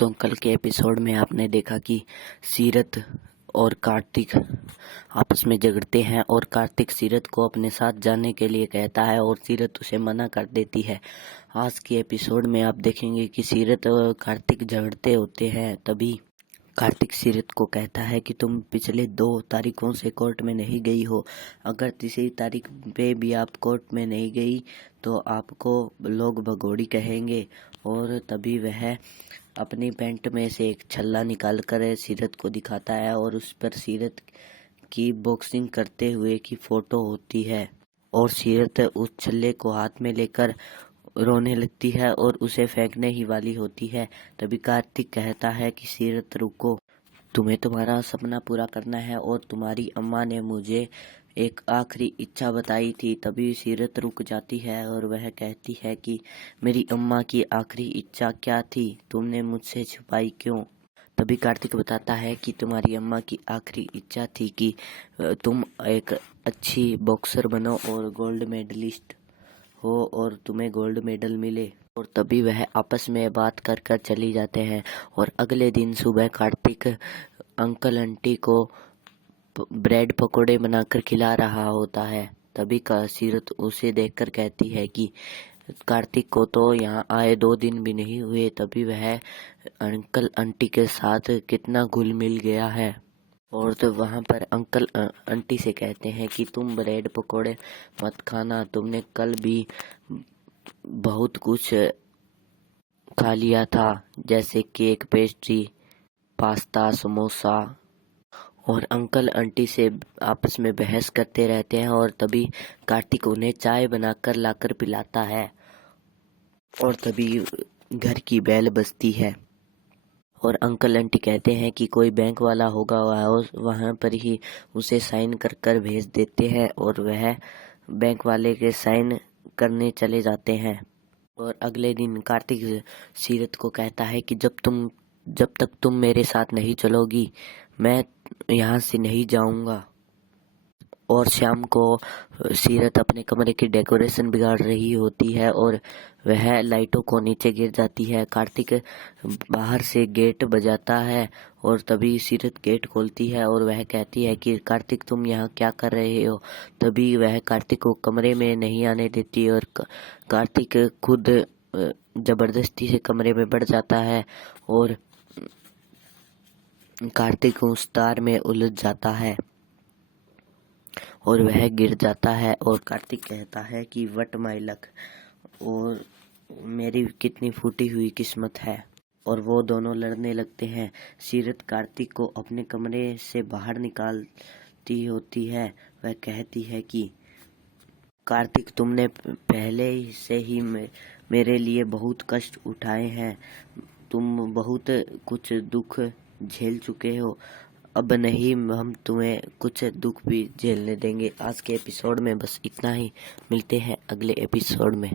दोस्तों, कल के एपिसोड में आपने देखा कि सीरत और कार्तिक आपस में झगड़ते हैं और कार्तिक सीरत को अपने साथ जाने के लिए कहता है और सीरत उसे मना कर देती है। आज के एपिसोड में आप देखेंगे कि सीरत और कार्तिक झगड़ते होते हैं। तभी कार्तिक सीरत को कहता है कि तुम पिछले 2 तारीखों से कोर्ट में नहीं गई हो। अगर तीसरी तारीख पे भी आप कोर्ट में नहीं गई तो आपको लोग भगोड़ी कहेंगे। और तभी वह अपनी पैंट में से एक छल्ला निकाल कर सीरत को दिखाता है और उस पर सीरत की बॉक्सिंग करते हुए की फोटो होती है और सीरत उस छल्ले को हाथ में लेकर रोने लगती है और उसे फेंकने ही वाली होती है। तभी कार्तिक कहता है कि सीरत रुको, तुम्हें तुम्हारा सपना पूरा करना है और तुम्हारी अम्मा ने मुझे एक आखिरी इच्छा बताई थी। तभी सीरत रुक जाती है और वह कहती है कि मेरी अम्मा की आखिरी इच्छा क्या थी, तुमने मुझसे छुपाई क्यों? तभी कार्तिक बताता है कि तुम्हारी अम्मा की आखिरी इच्छा थी कि तुम एक अच्छी बॉक्सर बनो और गोल्ड मेडलिस्ट हो और तुम्हें गोल्ड मेडल मिले। और तभी वह आपस में बात कर कर चली जाते हैं। और अगले दिन सुबह कार्तिक अंकल आंटी को ब्रेड पकोड़े बनाकर खिला रहा होता है। तभी का सीरत उसे देखकर कहती है कि कार्तिक को तो यहाँ आए 2 दिन भी नहीं हुए, तभी वह अंकल आंटी के साथ कितना घुल मिल गया है। और तो वहाँ पर अंकल आंटी से कहते हैं कि तुम ब्रेड पकोड़े मत खाना, तुमने कल भी बहुत कुछ खा लिया था, जैसे केक, पेस्ट्री, पास्ता, समोसा। और अंकल आंटी से आपस में बहस करते रहते हैं। और तभी कार्तिक उन्हें चाय बनाकर लाकर पिलाता है और तभी घर की बेल बजती है और अंकल आंटी कहते हैं कि कोई बैंक वाला होगा, वहाँ पर ही उसे साइन कर कर भेज देते हैं और वह बैंक वाले के साइन करने चले जाते हैं। और अगले दिन कार्तिक सीरत को कहता है कि जब तक तुम मेरे साथ नहीं चलोगी मैं यहाँ से नहीं जाऊंगा। और शाम को सीरत अपने कमरे की डेकोरेशन बिगाड़ रही होती है और वह लाइटों को नीचे गिर जाती है। कार्तिक बाहर से गेट बजाता है और तभी सीरत गेट खोलती है और वह कहती है कि कार्तिक तुम यहाँ क्या कर रहे हो? तभी वह कार्तिक को कमरे में नहीं आने देती और कार्तिक खुद जबरदस्ती से कमरे में बढ़ जाता है और कार्तिक उस तार में उलझ जाता है और वह गिर जाता है। और कार्तिक कहता है कि वट माई लक, और मेरी कितनी फूटी हुई किस्मत है। और वो दोनों लड़ने लगते हैं। सीरत कार्तिक को अपने कमरे से बाहर निकालती होती है। वह कहती है कि कार्तिक तुमने पहले से ही मेरे लिए बहुत कष्ट उठाए हैं, तुम बहुत कुछ दुख झेल चुके हो, अब नहीं हम तुम्हें कुछ दुख भी झेलने देंगे। आज के एपिसोड में बस इतना ही, मिलते हैं अगले एपिसोड में।